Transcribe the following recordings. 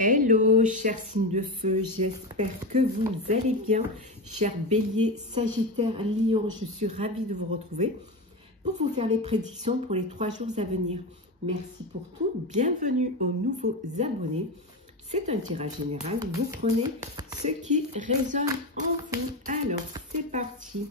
Hello, chers signes de feu, j'espère que vous allez bien. Chers bélier, sagittaire, lion, je suis ravie de vous retrouver pour vous faire les prédictions pour les 3 jours à venir. Merci pour tout, bienvenue aux nouveaux abonnés. C'est un tirage général, vous prenez ce qui résonne en vous. Alors, c'est parti.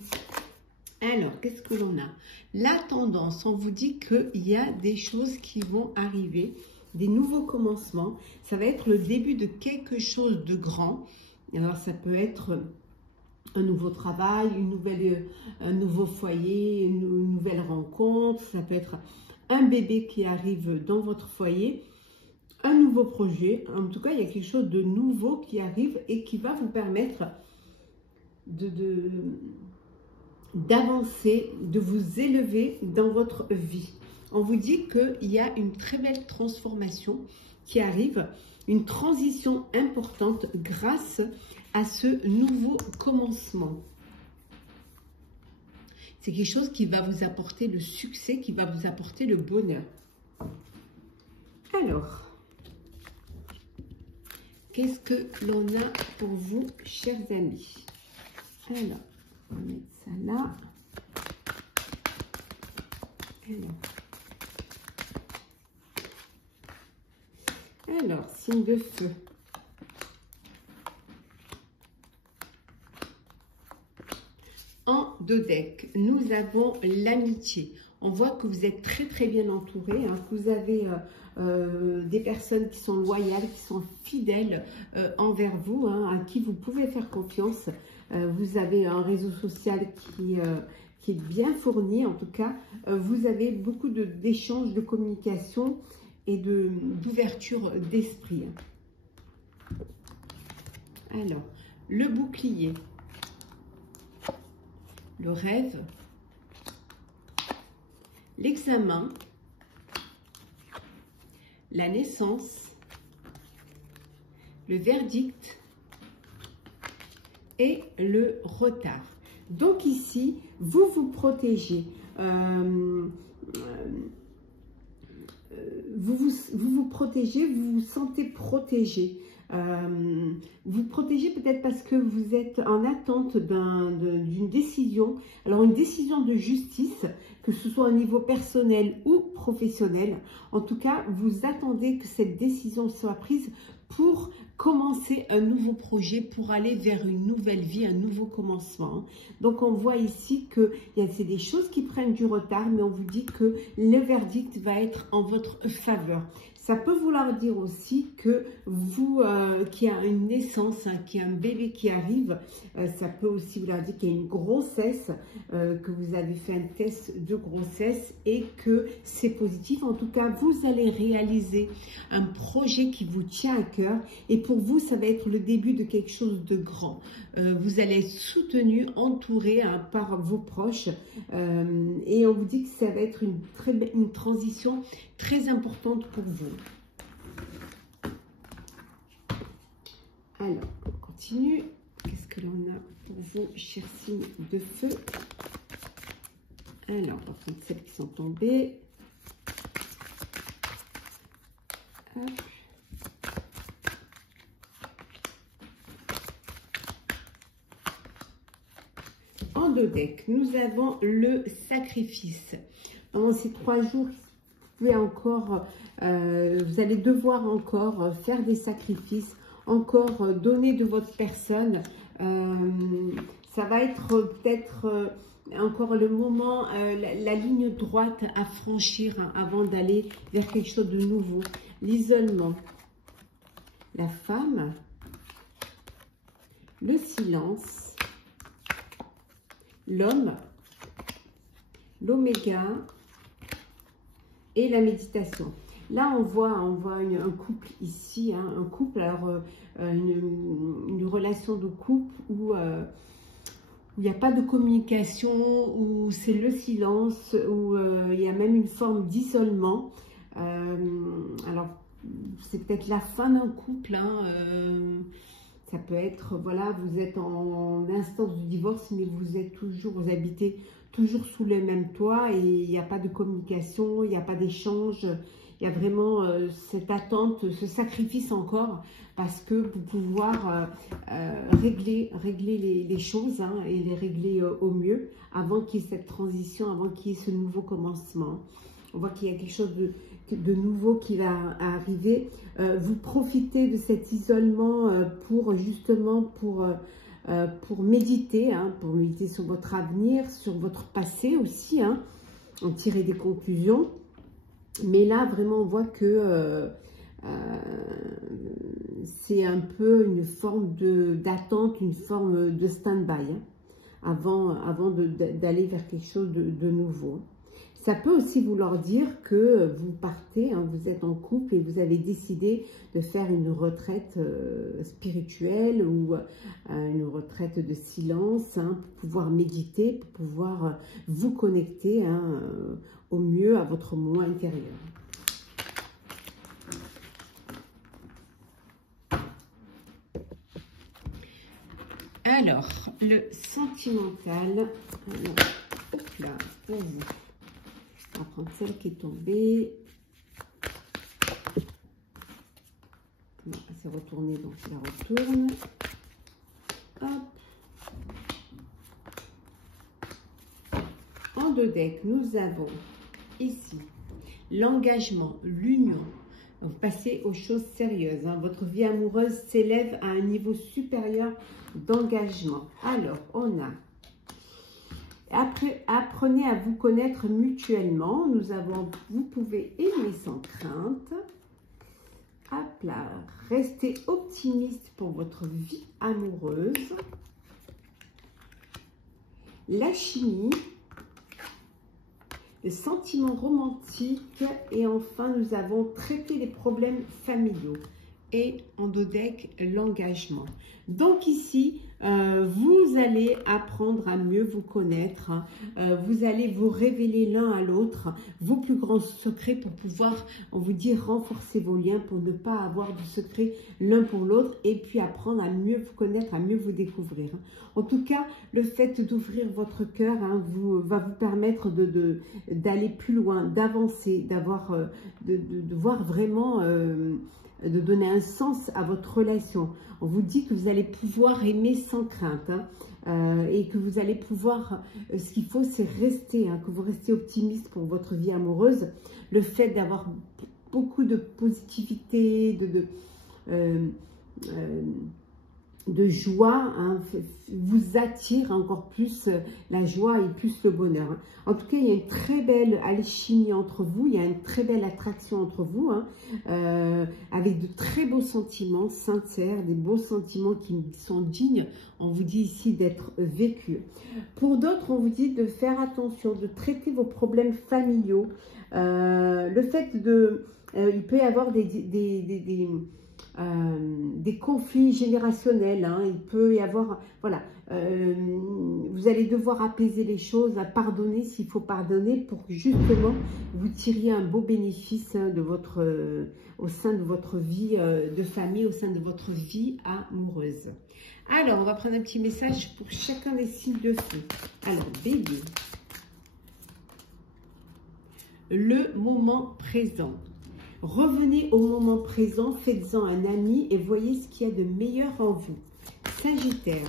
Alors, qu'est-ce que l'on a? La tendance, on vous dit qu'il y a des choses qui vont arriver, des nouveaux commencements. Ça va être le début de quelque chose de grand. Alors, ça peut être un nouveau travail, un nouveau foyer, une nouvelle rencontre. Ça peut être un bébé qui arrive dans votre foyer, un nouveau projet. En tout cas, il y a quelque chose de nouveau qui arrive et qui va vous permettre d'avancer, de vous élever dans votre vie. On vous dit qu'il y a une très belle transformation qui arrive, une transition importante grâce à ce nouveau commencement. C'est quelque chose qui va vous apporter le succès, qui va vous apporter le bonheur. Alors, qu'est-ce que l'on a pour vous, chers amis? Alors, on va mettre ça là. Alors, signe de feu. En 2 decks, nous avons l'amitié. On voit que vous êtes très bien entouré, hein, que vous avez des personnes qui sont loyales, qui sont fidèles envers vous, hein, à qui vous pouvez faire confiance. Vous avez un réseau social qui est bien fourni, en tout cas. Vous avez beaucoup d'échanges, de communication et d'ouverture d'esprit. Alors, le bouclier, le rêve, l'examen, la naissance, le verdict et le retard. Donc ici, vous vous protégez. Vous vous protégez, vous vous sentez protégé. Vous protégez peut-être parce que vous êtes en attente d'une décision. Alors une décision de justice, que ce soit au niveau personnel ou professionnel. En tout cas, vous attendez que cette décision soit prise pour commencer un nouveau projet, pour aller vers une nouvelle vie, un nouveau commencement. Donc on voit ici que c'est des choses qui prennent du retard, mais on vous dit que le verdict va être en votre faveur. Ça peut vouloir dire aussi que vous, qu'il y a une naissance, hein, qu'il y a un bébé qui arrive. Ça peut aussi vouloir dire qu'il y a une grossesse, que vous avez fait un test de grossesse et que c'est positif. En tout cas, vous allez réaliser un projet qui vous tient à cœur. Et pour vous, ça va être le début de quelque chose de grand. Vous allez être soutenu, entouré, hein, par vos proches. Et on vous dit que ça va être une transition très importante pour vous. Alors, on continue. Qu'est-ce que l'on a pour vous, chers signes de feu? Alors, on va prendre celles qui sont tombées. Hop. En 2 decks, nous avons le sacrifice. Pendant ces 3 jours, vous allez devoir encore faire des sacrifices, encore donner de votre personne. Ça va être peut-être encore le moment, la ligne droite à franchir, hein, avant d'aller vers quelque chose de nouveau. L'isolement, la femme, le silence, l'homme, l'oméga et la méditation. Là, on voit un couple ici, hein, un couple, alors une relation de couple où il n'y a pas de communication, où c'est le silence, où il y a même une forme d'isolement. Alors, c'est peut-être la fin d'un couple, hein, ça peut être, voilà, vous êtes en instance de divorce, mais vous habitez toujours sous le même toit et il n'y a pas de communication, il n'y a pas d'échange, il y a vraiment cette attente, ce sacrifice encore, parce que pour pouvoir régler les choses hein, et les régler au mieux, avant qu'il y ait cette transition, avant qu'il y ait ce nouveau commencement. On voit qu'il y a quelque chose de nouveau qui va arriver. Vous profitez de cet isolement pour justement pour méditer, hein, pour méditer sur votre avenir, sur votre passé aussi, hein, en tirer des conclusions. Mais là, vraiment, on voit que c'est un peu une forme d'attente, une forme de stand-by, hein, avant d'aller vers quelque chose de nouveau. Ça peut aussi vouloir dire que vous partez, hein, vous êtes en couple et vous avez décidé de faire une retraite spirituelle ou une retraite de silence, hein, pour pouvoir méditer, pour pouvoir vous connecter hein, au mieux à votre moi intérieur. Alors, le sentimental, hop là, pour vous. On va prendre celle qui est tombée. Non, elle s'est retournée, donc je la retourne. Hop. En deux decks, nous avons ici l'engagement, l'union. Vous passez aux choses sérieuses. Hein. Votre vie amoureuse s'élève à un niveau supérieur d'engagement. Alors, on a... Apprenez à vous connaître mutuellement. Nous avons, vous pouvez aimer sans crainte. Hop là, restez optimiste pour votre vie amoureuse. La chimie, le sentiment romantique et enfin nous avons traité les problèmes familiaux. Et en deux decks, l'engagement. Donc ici, vous allez apprendre à mieux vous connaître. Vous allez vous révéler l'un à l'autre vos plus grands secrets pour pouvoir, on vous dit, renforcer vos liens pour ne pas avoir de secrets l'un pour l'autre et puis apprendre à mieux vous connaître, à mieux vous découvrir. En tout cas, le fait d'ouvrir votre cœur hein, va vous permettre d'aller plus loin, d'avancer, de voir vraiment... de donner un sens à votre relation. On vous dit que vous allez pouvoir aimer sans crainte hein, et que vous allez pouvoir, ce qu'il faut c'est rester, hein, que vous restez optimiste pour votre vie amoureuse. Le fait d'avoir beaucoup de positivité, de joie, hein, vous attire encore plus la joie et plus le bonheur. Hein. En tout cas, il y a une très belle alchimie entre vous, il y a une très belle attraction entre vous, hein, avec de très beaux sentiments sincères, des beaux sentiments qui sont dignes, on vous dit ici d'être vécus. Pour d'autres, on vous dit de faire attention, de traiter vos problèmes familiaux. Le fait il peut y avoir des conflits générationnels, hein. Il peut y avoir, voilà, vous allez devoir apaiser les choses, pardonner s'il faut pardonner pour que justement vous tiriez un beau bénéfice hein, au sein de votre vie de famille, au sein de votre vie amoureuse. Alors, on va prendre un petit message pour chacun des signes de feu. Alors, Bélier, le moment présent. Revenez au moment présent, faites-en un ami et voyez ce qu'il y a de meilleur en vous. Sagittaire,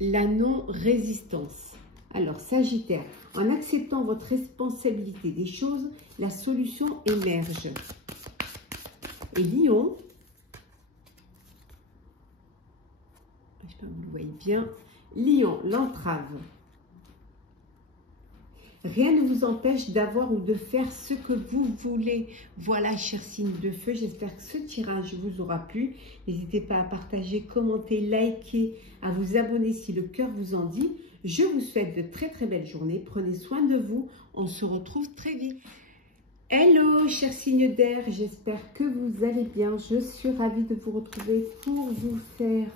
la non-résistance. Alors, Sagittaire, en acceptant votre responsabilité des choses, la solution émerge. Et Lion, je sais pas, vous le voyez bien, Lion, l'entrave. Rien ne vous empêche d'avoir ou de faire ce que vous voulez. Voilà, chers signes de feu, j'espère que ce tirage vous aura plu. N'hésitez pas à partager, commenter, liker, à vous abonner si le cœur vous en dit. Je vous souhaite de très très belles journées. Prenez soin de vous. On se retrouve très vite. Hello, chers signes d'air. J'espère que vous allez bien. Je suis ravie de vous retrouver pour vous faire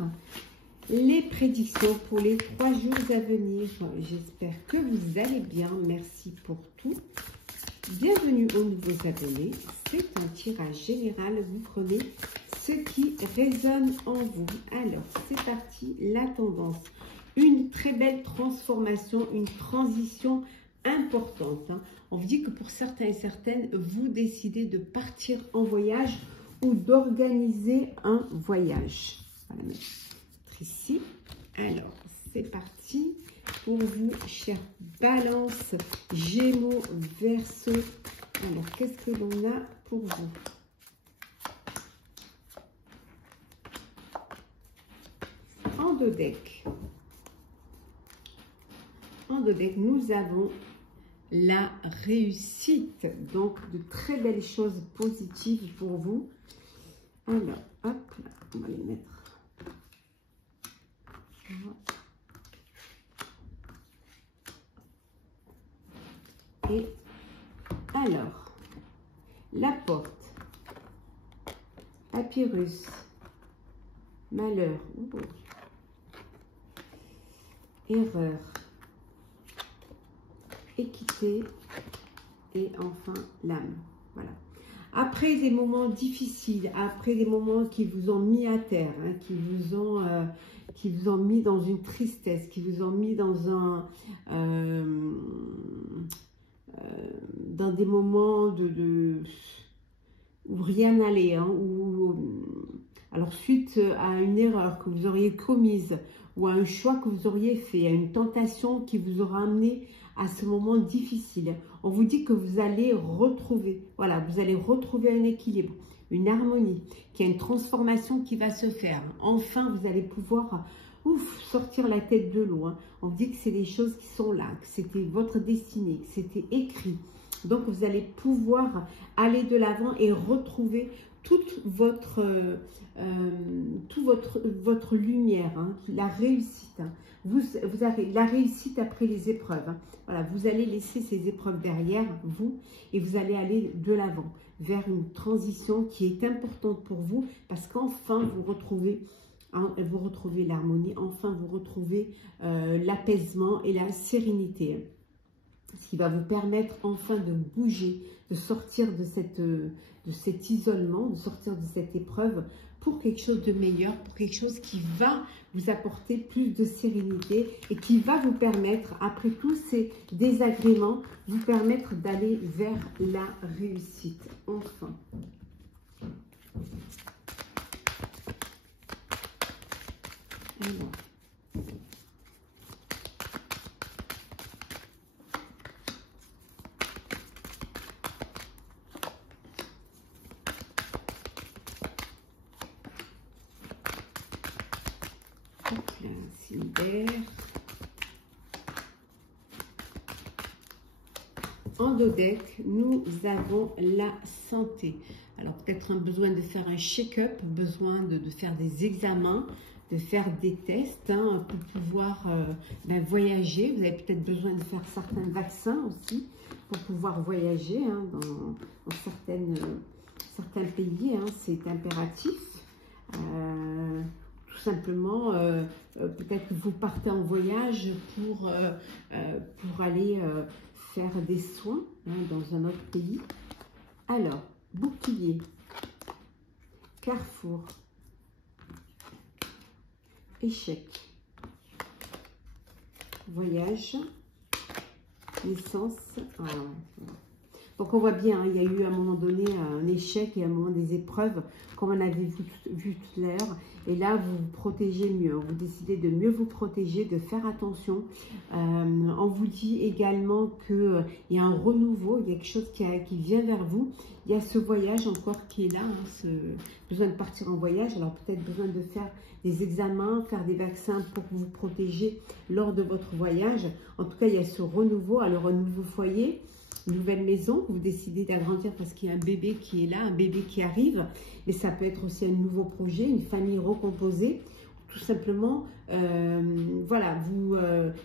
les prédictions pour les 3 jours à venir. J'espère que vous allez bien. Merci pour tout. Bienvenue aux nouveaux abonnés. C'est un tirage général. Vous prenez ce qui résonne en vous. Alors, c'est parti. La tendance. Une très belle transformation, une transition importante. Hein. On vous dit que pour certains et certaines, vous décidez de partir en voyage ou d'organiser un voyage. On va la mettre ici. Alors, c'est parti pour vous, chers Balance, Gémeaux, Verseau. Alors, qu'est-ce que l'on a pour vous? En deux decks. En deux decks, nous avons la réussite. Donc, de très belles choses positives pour vous. Alors, hop, là, on va les mettre. Et alors, la porte, papyrus, malheur, erreur, équité et enfin l'âme. Voilà. Après des moments difficiles, après des moments qui vous ont mis à terre, hein, qui vous ont mis dans une tristesse, qui vous ont mis dans dans des moments où rien n'allait, hein, alors suite à une erreur que vous auriez commise ou à un choix que vous auriez fait, à une tentation qui vous aura amené à ce moment difficile, on vous dit que vous allez retrouver, voilà, vous allez retrouver un équilibre, une harmonie, qu'il y a une transformation qui va se faire. Enfin, vous allez pouvoir sortir la tête de l'eau. Hein. On vous dit que c'est des choses qui sont là, que c'était votre destinée, que c'était écrit. Donc, vous allez pouvoir aller de l'avant et retrouver toute votre lumière, hein, la réussite. Hein. Vous avez la réussite après les épreuves. Hein. Voilà, vous allez laisser ces épreuves derrière vous et vous allez aller de l'avant vers une transition qui est importante pour vous parce qu'enfin vous retrouvez l'harmonie, enfin vous retrouvez l'apaisement et la sérénité. Ce qui va vous permettre enfin de bouger, de sortir de cet isolement, de sortir de cette épreuve pour quelque chose de meilleur, pour quelque chose qui va vous apporter plus de sérénité et qui va vous permettre, après tous ces désagréments, vous permettre d'aller vers la réussite. Enfin. Alors. En deux decks, nous avons la santé. Alors peut-être un besoin de faire un check-up, besoin de faire des examens, de faire des tests hein, pour pouvoir voyager. Vous avez peut-être besoin de faire certains vaccins aussi pour pouvoir voyager hein, dans certains pays. Hein, c'est impératif. Tout simplement, peut-être que vous partez en voyage pour aller faire des soins hein, dans un autre pays. Alors, bouclier, carrefour, échec, voyage, naissance. Alors, donc on voit bien, hein, il y a eu à un moment donné un échec et à un moment des épreuves, comme on avait vu tout à l'heure. Et là, vous vous protégez mieux. Vous décidez de mieux vous protéger, de faire attention. On vous dit également qu'il y a un renouveau, il y a quelque chose qui vient vers vous. Il y a ce voyage encore qui est là, hein, ce besoin de partir en voyage. Alors peut-être besoin de faire des examens, faire des vaccins pour vous protéger lors de votre voyage. En tout cas, il y a ce renouveau. Alors un nouveau foyer, une nouvelle maison, vous décidez d'agrandir parce qu'il y a un bébé qui est là, un bébé qui arrive, mais ça peut être aussi un nouveau projet, une famille recomposée, tout simplement, voilà,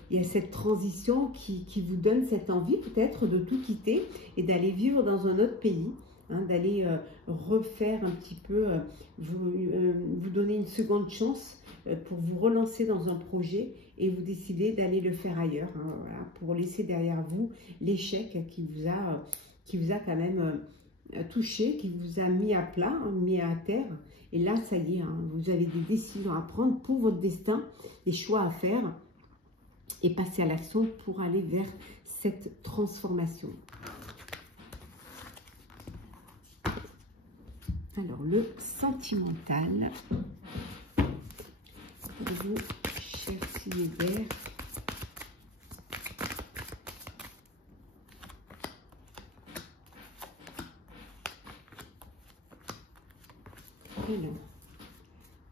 il y a cette transition qui vous donne cette envie peut-être de tout quitter et d'aller vivre dans un autre pays, hein, d'aller refaire un petit peu, vous donner une seconde chance pour vous relancer dans un projet et vous décidez d'aller le faire ailleurs, hein, voilà, pour laisser derrière vous l'échec qui vous a quand même touché, qui vous a mis à plat, mis à terre. Et là, ça y est, hein, vous avez des décisions à prendre pour votre destin, des choix à faire. et passer à l'action pour aller vers cette transformation. Alors, le sentimental pour vous, chers signes d'air.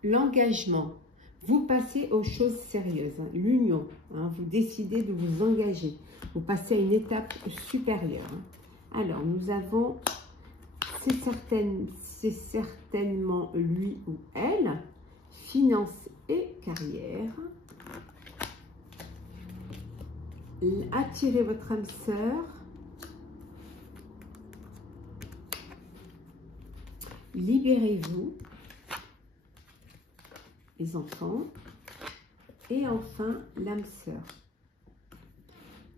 L'engagement, vous passez aux choses sérieuses, hein. L'union, hein, vous décidez de vous engager, vous passez à une étape supérieure, hein. Alors, nous avons, c'est certainement lui ou elle, finance et carrière. Attirez votre âme sœur. Libérez-vous, les enfants, et enfin l'âme sœur.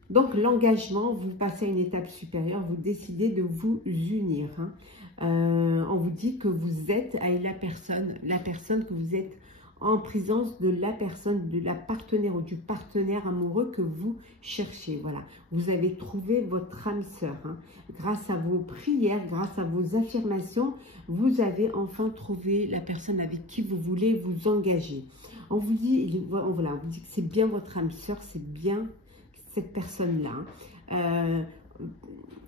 Donc l'engagement, vous passez à une étape supérieure, vous décidez de vous unir, hein. On vous dit que vous êtes avec la personne que vous êtes en présence de la personne, de la partenaire ou du partenaire amoureux que vous cherchez. Voilà, vous avez trouvé votre âme sœur, hein. Grâce à vos prières, grâce à vos affirmations, vous avez enfin trouvé la personne avec qui vous voulez vous engager. On vous dit, voilà, on vous dit que c'est bien votre âme sœur, c'est bien cette personne-là.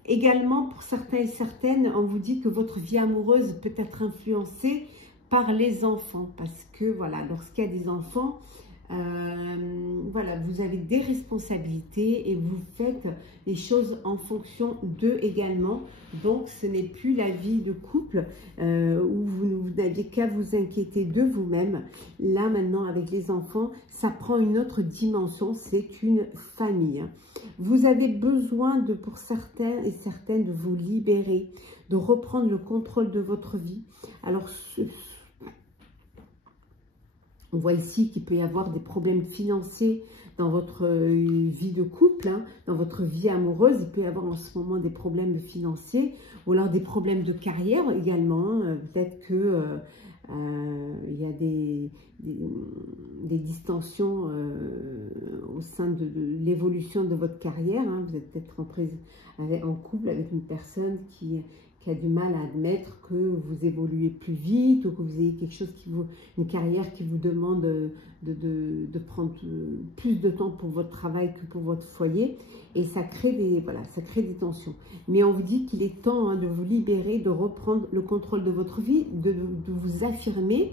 Également, pour certains et certaines, on vous dit que votre vie amoureuse peut être influencée par les enfants, parce que voilà, lorsqu'il y a des enfants, voilà, vous avez des responsabilités et vous faites les choses en fonction d'eux également. Donc ce n'est plus la vie de couple où vous n'aviez qu'à vous inquiéter de vous-même. Là maintenant, avec les enfants, ça prend une autre dimension, c'est une famille. Vous avez besoin de, pour certains et certaines, de vous libérer, de reprendre le contrôle de votre vie. Alors on voit ici qu'il peut y avoir des problèmes financiers dans votre vie de couple, hein, dans votre vie amoureuse. Il peut y avoir en ce moment des problèmes financiers ou alors des problèmes de carrière également. Peut-être que il y a des distensions au sein de l'évolution de votre carrière, hein. Vous êtes peut-être en couple avec une personne qui a du mal à admettre que vous évoluez plus vite ou que vous ayez quelque chose une carrière qui vous demande de prendre plus de temps pour votre travail que pour votre foyer, et ça crée des tensions. Mais on vous dit qu'il est temps, hein, de vous libérer, de reprendre le contrôle de votre vie, de vous affirmer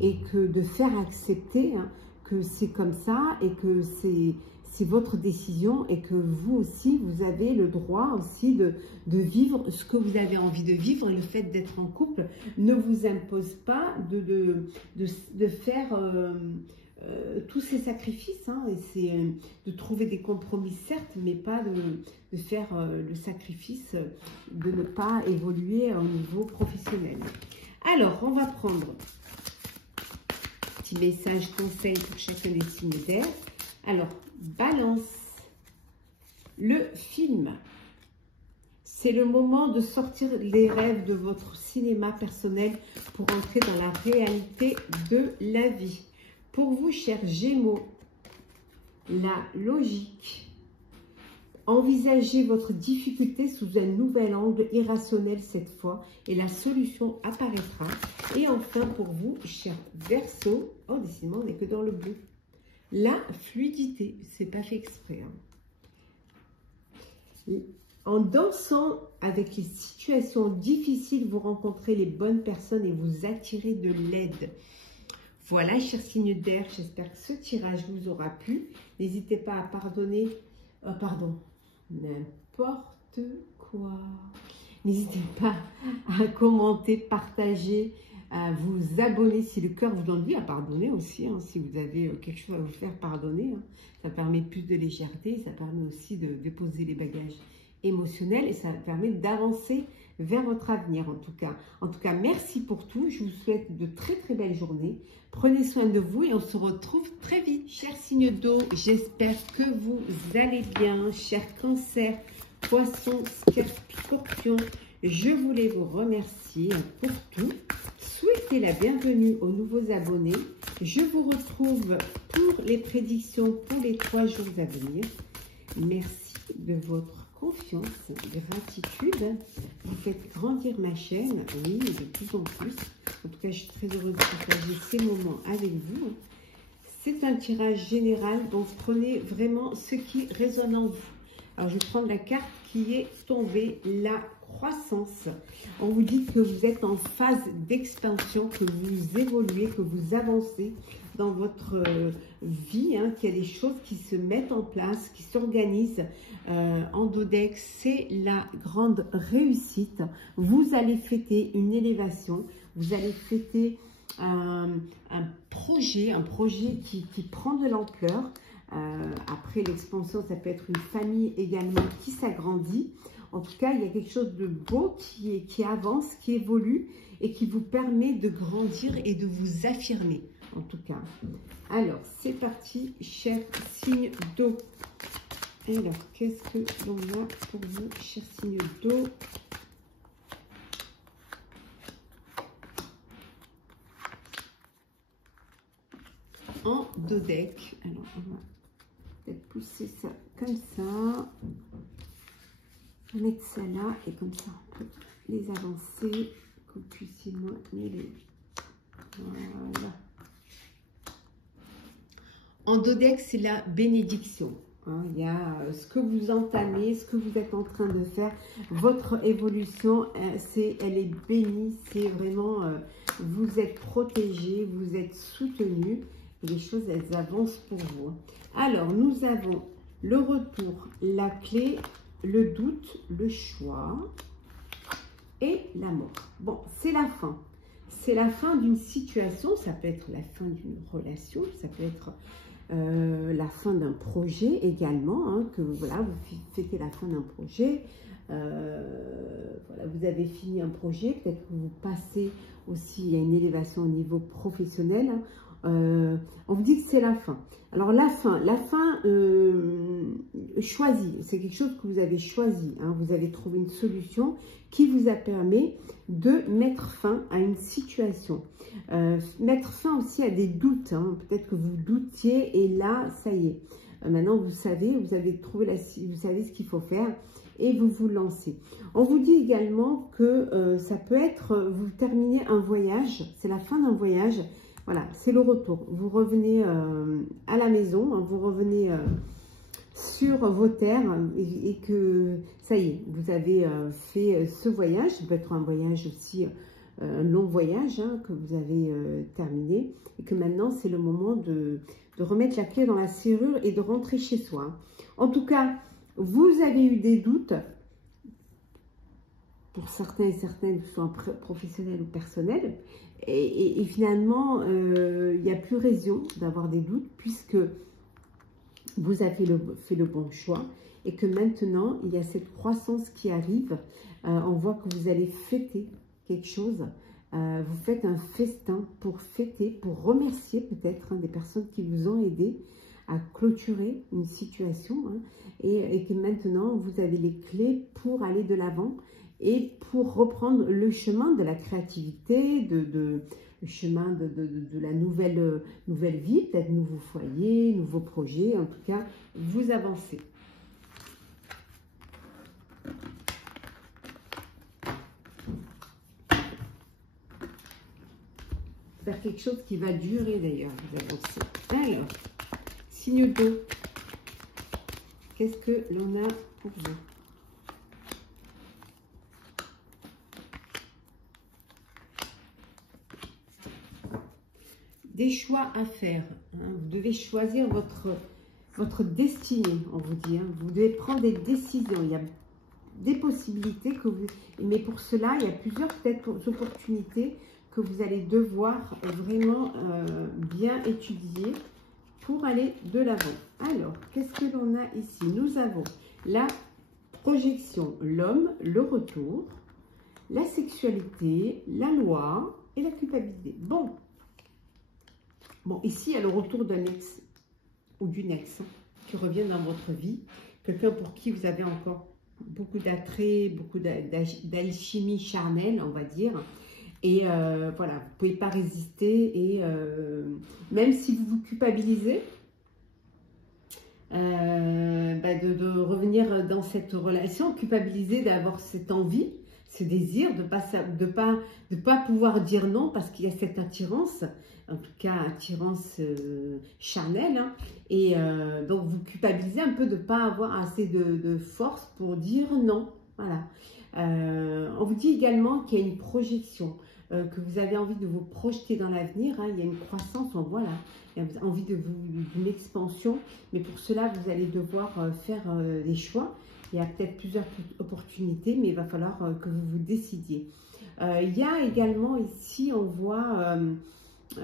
et de faire accepter, hein, que c'est comme ça et que c'est votre décision et que vous aussi, vous avez le droit aussi de vivre ce que vous avez envie de vivre. Et le fait d'être en couple ne vous impose pas de faire tous ces sacrifices, hein. Et c'est de trouver des compromis, certes, mais pas de faire le sacrifice de ne pas évoluer au niveau professionnel. Alors, on va prendre un petit message conseil pour chacun des signes d'air. Alors, Balance, le film, c'est le moment de sortir les rêves de votre cinéma personnel pour entrer dans la réalité de la vie. Pour vous, chers Gémeaux, la logique. Envisagez votre difficulté sous un nouvel angle irrationnel cette fois et la solution apparaîtra. Et enfin, pour vous, chers Verseaux, oh, décidément, on n'est que dans le bleu. La fluidité, c'est pas fait exprès, hein. En dansant avec les situations difficiles, vous rencontrez les bonnes personnes et vous attirez de l'aide. Voilà, chers signes d'air, j'espère que ce tirage vous aura plu. N'hésitez pas à pardonner, n'importe quoi. N'hésitez pas à commenter, partager, à vous abonner si le cœur vous donne envie, à pardonner aussi, hein, si vous avez quelque chose à vous faire pardonner, hein. Ça permet plus de légèreté, ça permet aussi de déposer les bagages émotionnels et ça permet d'avancer vers votre avenir en tout cas. En tout cas, merci pour tout. Je vous souhaite de très très belles journées. Prenez soin de vous et on se retrouve très vite. Chers signes d'eau, j'espère que vous allez bien. Chers cancers, poissons, scorpions, je voulais vous remercier pour tout. Souhaitez la bienvenue aux nouveaux abonnés Je vous retrouve pour les prédictions pour les 3 jours à venir. Merci de votre confiance, gratitude. Vous faites grandir ma chaîne, oui, de plus en plus. En tout cas, je suis très heureuse de partager ces moments avec vous. C'est un tirage général, donc prenez vraiment ce qui résonne en vous. Alors, je vais prendre la carte qui est tombée, la croissance. On vous dit que vous êtes en phase d'expansion, que vous évoluez, que vous avancez dans votre vie, hein, qu'il y a des choses qui se mettent en place, qui s'organisent. En Dodex, c'est la grande réussite. Vous allez fêter une élévation, vous allez fêter un projet qui prend de l'ampleur. Après l'expansion, ça peut être une famille également qui s'agrandit. En tout cas, il y a quelque chose de beau qui avance, qui évolue et qui vous permet de grandir et de vous affirmer, en tout cas. Alors, c'est parti, chers signes d'eau. Alors, qu'est-ce que l'on a pour vous, chers signes d'eau? En Dodeck. Alors, on va peut-être pousser ça comme ça. On va mettre ça là et comme ça, on peut les avancer, que vous puissiez mieux les... Voilà. En Dodeck, c'est la bénédiction. Hein, il y a ce que vous entamez, ce que vous êtes en train de faire, votre évolution, elle est bénie, c'est vraiment, vous êtes protégé, vous êtes soutenu, et les choses, elles avancent pour vous. Alors, nous avons le retour, la clé, le doute, le choix et la mort. Bon, c'est la fin. C'est la fin d'une situation, ça peut être la fin d'une relation, ça peut être la fin d'un projet également, hein, que voilà, vous fêtez la fin d'un projet, voilà, vous avez fini un projet, peut-être que vous passez aussi à une élévation au niveau professionnel. On vous dit que c'est la fin. Alors la fin choisie, c'est quelque chose que vous avez choisi, hein, vous avez trouvé une solution qui vous a permis de mettre fin à une situation, mettre fin aussi à des doutes, hein, peut-être que vous doutiez et là, ça y est, maintenant vous savez, vous avez trouvé vous savez ce qu'il faut faire et vous vous lancez. On vous dit également que ça peut être, vous terminez un voyage, c'est la fin d'un voyage. Voilà, c'est le retour. Vous revenez à la maison, hein, vous revenez sur vos terres et que ça y est, vous avez fait ce voyage. Ça peut être un voyage aussi, un long voyage, hein, que vous avez terminé et que maintenant c'est le moment de remettre la clé dans la serrure et de rentrer chez soi. En tout cas, vous avez eu des doutes. Pour certains et certaines, que ce soit professionnels ou personnels. Et finalement, il n'y a plus raison d'avoir des doutes puisque vous avez fait le bon choix et que maintenant, il y a cette croissance qui arrive. On voit que vous allez fêter quelque chose. Vous faites un festin pour fêter, pour remercier peut-être, hein, des personnes qui vous ont aidé à clôturer une situation, hein, et que maintenant, vous avez les clés pour aller de l'avant et pour reprendre le chemin de la créativité, le chemin de la nouvelle vie, peut-être nouveau foyer, nouveaux projets, en tout cas, vous avancez. Faire quelque chose qui va durer d'ailleurs, vous avancez. Alors, signe d'eau, qu'est-ce que l'on a pour vous? Des choix à faire, hein. Vous devez choisir votre destinée, on vous dit, hein. Vous devez prendre des décisions, il y a des possibilités que vous... Mais pour cela, il y a plusieurs peut-être opportunités que vous allez devoir vraiment bien étudier pour aller de l'avant. Alors, qu'est-ce que l'on a ici? Nous avons la projection, l'homme, le retour, la sexualité, la loi et la culpabilité. Bon, ici, il y a le retour d'un ex ou d'une ex, hein, qui revient dans votre vie. Quelqu'un pour qui vous avez encore beaucoup d'attrait, beaucoup d'alchimie charnelle, on va dire. Et voilà, vous ne pouvez pas résister. Et même si vous vous culpabilisez, de revenir dans cette relation, culpabiliser d'avoir cette envie, ce désir, de pas pouvoir dire non parce qu'il y a cette attirance, en tout cas attirance charnelle, hein, et donc vous culpabilisez un peu de ne pas avoir assez de force pour dire non. Voilà. On vous dit également qu'il y a une projection, que vous avez envie de vous projeter dans l'avenir, hein, il y a une croissance, on voit là, il y a envie d'une expansion, mais pour cela vous allez devoir faire des choix. Il y a peut-être plusieurs opportunités, mais il va falloir que vous vous décidiez. Il y a également ici, on voit, il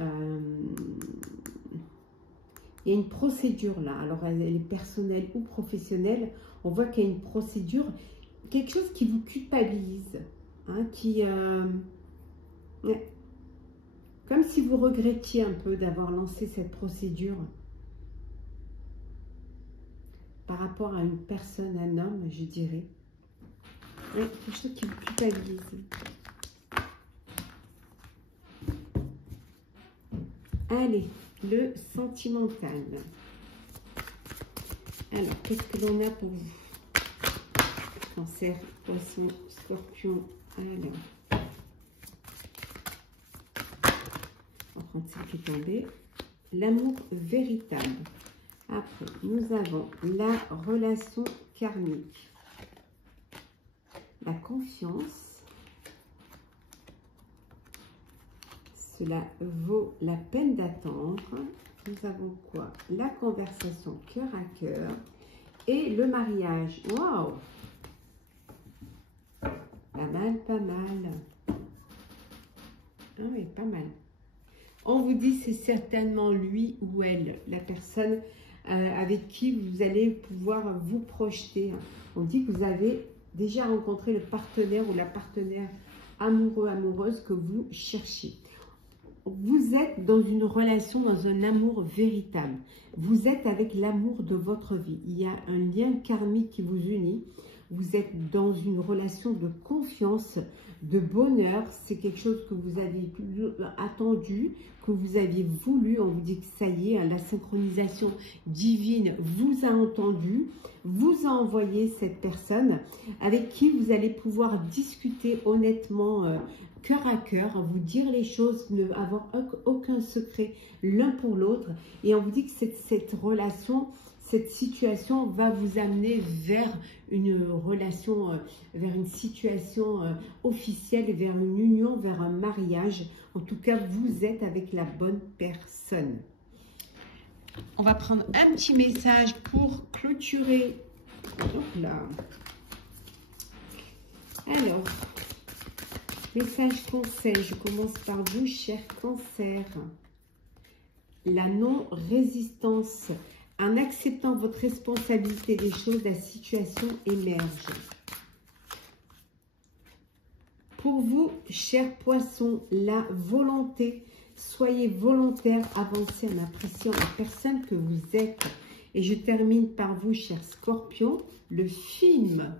y a une procédure là. Alors elle est personnelle ou professionnelle. On voit qu'il y a une procédure, quelque chose qui vous culpabilise, hein, ouais. Comme si vous regrettiez un peu d'avoir lancé cette procédure par rapport à une personne, un homme, je dirais. Ouais, quelque chose qui vous culpabilise. Allez, le sentimental. Alors, qu'est-ce que l'on a pour vous? Cancer, Poisson, Scorpion. Alors, on va prendre celle qui est tombée. L'amour véritable. Après, nous avons la relation karmique, la confiance. Cela vaut la peine d'attendre. Nous avons quoi? La conversation cœur à cœur et le mariage. Waouh! Pas mal, pas mal. Ah oui, pas mal. On vous dit c'est certainement lui ou elle, la personne avec qui vous allez pouvoir vous projeter. On dit que vous avez déjà rencontré le partenaire ou la partenaire amoureux, amoureuse que vous cherchez. Vous êtes dans une relation, dans un amour véritable. Vous êtes avec l'amour de votre vie. Il y a un lien karmique qui vous unit. Vous êtes dans une relation de confiance, de bonheur. C'est quelque chose que vous avez attendu, que vous aviez voulu. On vous dit que ça y est, la synchronisation divine vous a entendu, vous a envoyé cette personne avec qui vous allez pouvoir discuter honnêtement, cœur à cœur, vous dire les choses, ne avoir aucun secret l'un pour l'autre. Et on vous dit que cette relation, cette situation va vous amener vers une relation, vers une situation officielle, vers une union, vers un mariage. En tout cas, vous êtes avec la bonne personne. On va prendre un petit message pour clôturer. Hop là. Alors, message conseil. Je commence par vous, cher Cancer. La non-résistance. En acceptant votre responsabilité des choses, la situation émerge. Pour vous, cher Poisson, la volonté. Soyez volontaire, avancez en appréciant la personne que vous êtes. Et je termine par vous, cher Scorpion, le film.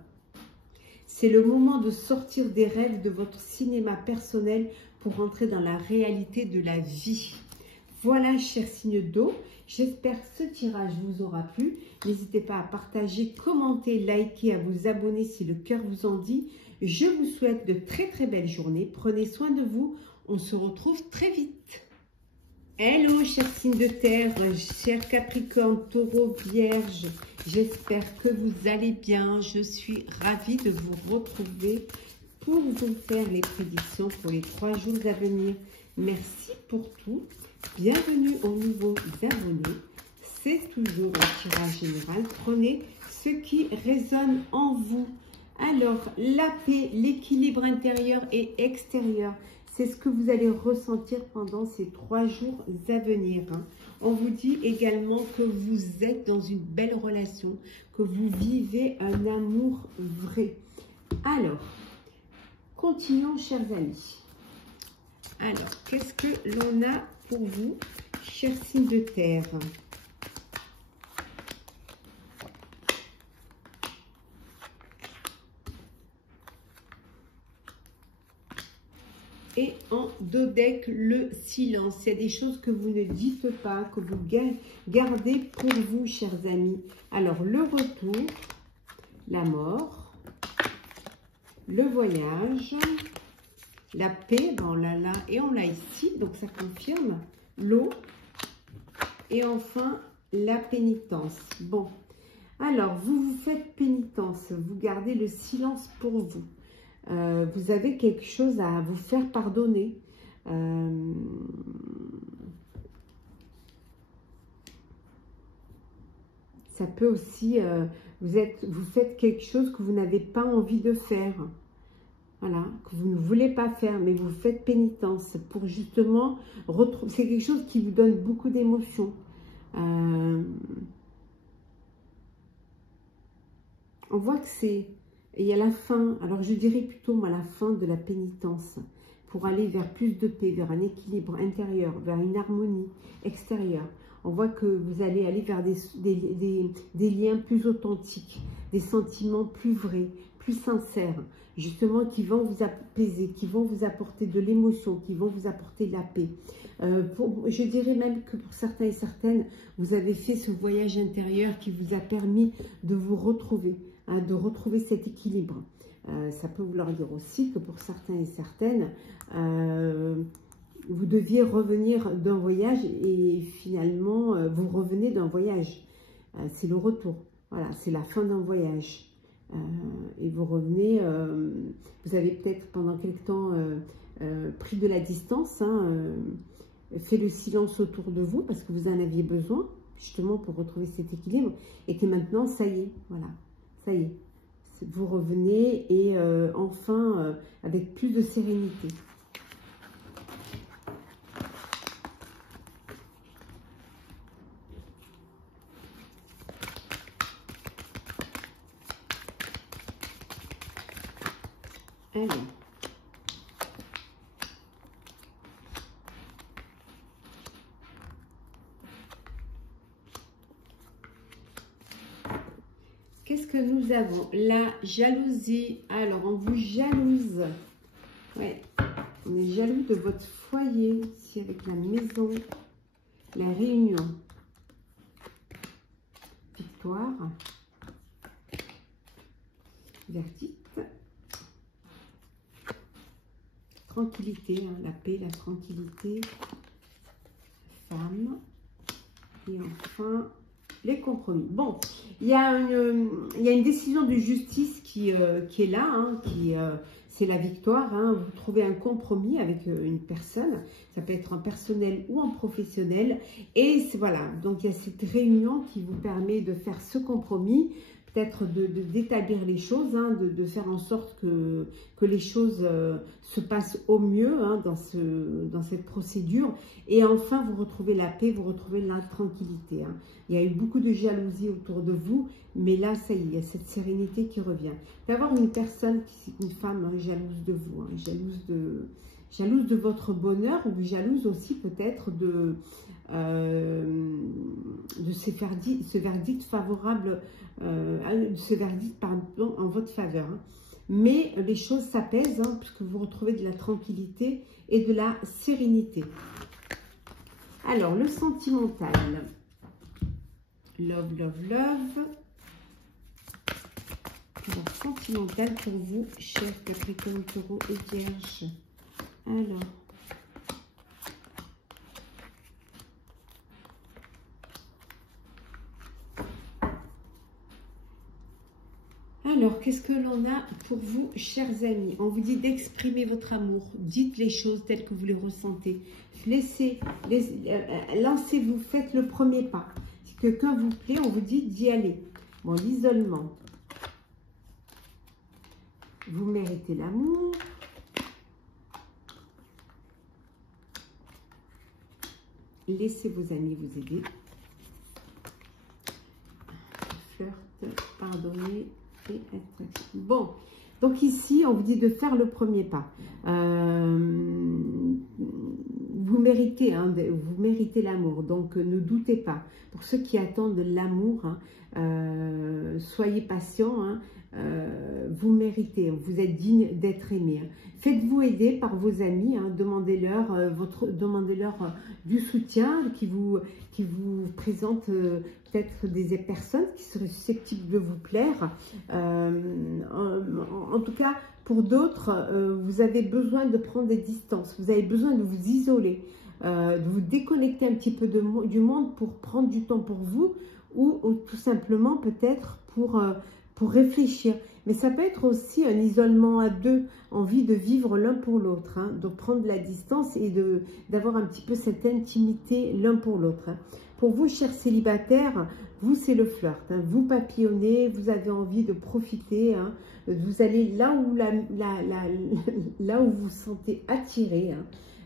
C'est le moment de sortir des rêves de votre cinéma personnel pour entrer dans la réalité de la vie. Voilà, cher signe d'eau. J'espère que ce tirage vous aura plu. N'hésitez pas à partager, commenter, liker, à vous abonner si le cœur vous en dit. Je vous souhaite de très très belles journées. Prenez soin de vous. On se retrouve très vite. Hello, chers signes de terre, chers Capricorne, Taureau, Vierge. J'espère que vous allez bien. Je suis ravie de vous retrouver pour vous faire les prédictions pour les 3 jours à venir. Merci pour tout. Bienvenue aux nouveaux abonnés. C'est toujours un tirage général. Prenez ce qui résonne en vous. Alors, la paix, l'équilibre intérieur et extérieur, c'est ce que vous allez ressentir pendant ces 3 jours à venir. On vous dit également que vous êtes dans une belle relation, que vous vivez un amour vrai. Alors, continuons, chers amis. Alors, qu'est-ce que l'on a pour vous, chers signes de terre? Et en dos deck, le silence. Il y a des choses que vous ne dites pas, que vous gardez pour vous, chers amis. Alors, le retour, la mort, le voyage, la paix, ben on l'a là et on l'a ici, donc ça confirme, l'eau, et enfin, la pénitence. Bon, alors, vous faites pénitence, vous gardez le silence pour vous. Vous avez quelque chose à vous faire pardonner. Ça peut aussi, vous faites quelque chose que vous n'avez pas envie de faire. Voilà, que vous ne voulez pas faire, mais vous faites pénitence pour justement retrouver. C'est quelque chose qui vous donne beaucoup d'émotions. On voit que c'est... Et il y a la fin, alors je dirais plutôt moi la fin de la pénitence, pour aller vers plus de paix, vers un équilibre intérieur, vers une harmonie extérieure. On voit que vous allez aller vers des liens plus authentiques, des sentiments plus vrais, plus sincères, justement qui vont vous apaiser, qui vont vous apporter de l'émotion, qui vont vous apporter de la paix. Je dirais même que pour certains et certaines, vous avez fait ce voyage intérieur qui vous a permis de vous retrouver, hein, de retrouver cet équilibre. Ça peut vouloir dire aussi que pour certains et certaines, vous deviez revenir d'un voyage et finalement, vous revenez d'un voyage. C'est le retour. Voilà, c'est la fin d'un voyage. Et vous revenez, vous avez peut-être pendant quelque temps pris de la distance, hein, fait le silence autour de vous parce que vous en aviez besoin, justement pour retrouver cet équilibre. Et que maintenant, ça y est, voilà, ça y est. Vous revenez et enfin avec plus de sérénité. Alors, qu'est-ce que nous avons? La jalousie. Alors, on vous jalouse. Ouais, on est jaloux de votre foyer, ici avec la maison, la réunion. Victoire. Verdict. Tranquillité, hein, la paix, la tranquillité. Femme. Et enfin, les compromis. Bon, il y a une décision de justice qui est là, hein, c'est la victoire. Hein. Vous trouvez un compromis avec une personne, ça peut être en personnel ou en professionnel. Et voilà, donc il y a cette réunion qui vous permet de faire ce compromis, peut-être d'établir les choses, hein, de faire en sorte que les choses se passent au mieux, hein, dans cette procédure. Et enfin, vous retrouvez la paix, vous retrouvez la tranquillité. Hein. Il y a eu beaucoup de jalousie autour de vous, mais là, ça y est, il y a cette sérénité qui revient. D'avoir une personne, une femme, hein, jalouse de vous, hein, jalouse de votre bonheur, ou jalouse aussi peut-être de ce verdict favorable, ce verdict pardon, en votre faveur. Hein. Mais les choses s'apaisent, hein, puisque vous retrouvez de la tranquillité et de la sérénité. Alors, le sentimental. Love, love, love. Alors, sentimental pour vous, chers Capricorne, Taureau et Vierge. Alors, qu'est-ce que l'on a pour vous, chers amis? On vous dit d'exprimer votre amour. Dites les choses telles que vous les ressentez. Lancez-vous, faites le premier pas. Si quelqu'un vous plaît, on vous dit d'y aller. Bon, l'isolement. Vous méritez l'amour. Laissez vos amis vous aider. Flirt, pardonner et être... Bon, donc ici, on vous dit de faire le premier pas. Vous méritez, hein, vous méritez l'amour, donc ne doutez pas. Pour ceux qui attendent l'amour, hein, soyez patients, hein, vous méritez, vous êtes digne d'être aimé. Hein. Faites-vous aider par vos amis, hein, demandez-leur du soutien, qui vous présentent peut-être des personnes qui seraient susceptibles de vous plaire. En tout cas, pour d'autres, vous avez besoin de prendre des distances, vous avez besoin de vous isoler, de vous déconnecter un petit peu du monde pour prendre du temps pour vous, ou tout simplement peut-être pour réfléchir. Mais ça peut être aussi un isolement à deux, envie de vivre l'un pour l'autre, hein, de prendre la distance et d'avoir un petit peu cette intimité l'un pour l'autre. Hein. Pour vous, chers célibataires, vous, c'est le flirt. Hein. Vous papillonnez, vous avez envie de profiter. Hein. Vous allez là où, là où vous vous sentez attiré. Hein.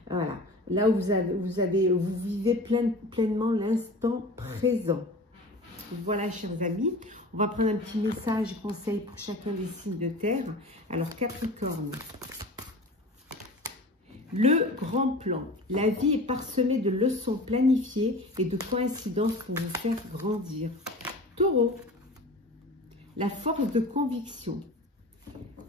Voilà. Là où vous vivez pleinement l'instant présent. Voilà, chers amis. On va prendre un petit message conseil pour chacun des signes de terre. Alors, Capricorne. Le grand plan. La vie est parsemée de leçons planifiées et de coïncidences pour vous faire grandir. Taureau. La force de conviction.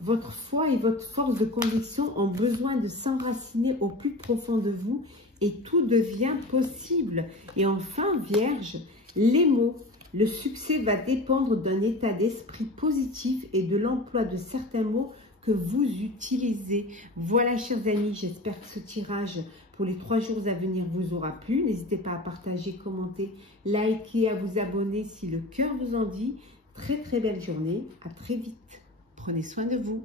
Votre foi et votre force de conviction ont besoin de s'enraciner au plus profond de vous et tout devient possible. Et enfin, Vierge, les mots. Le succès va dépendre d'un état d'esprit positif et de l'emploi de certains mots que vous utilisez. Voilà, chers amis, j'espère que ce tirage pour les 3 jours à venir vous aura plu. N'hésitez pas à partager, commenter, liker, à vous abonner si le cœur vous en dit. Très, très belle journée. À très vite. Prenez soin de vous.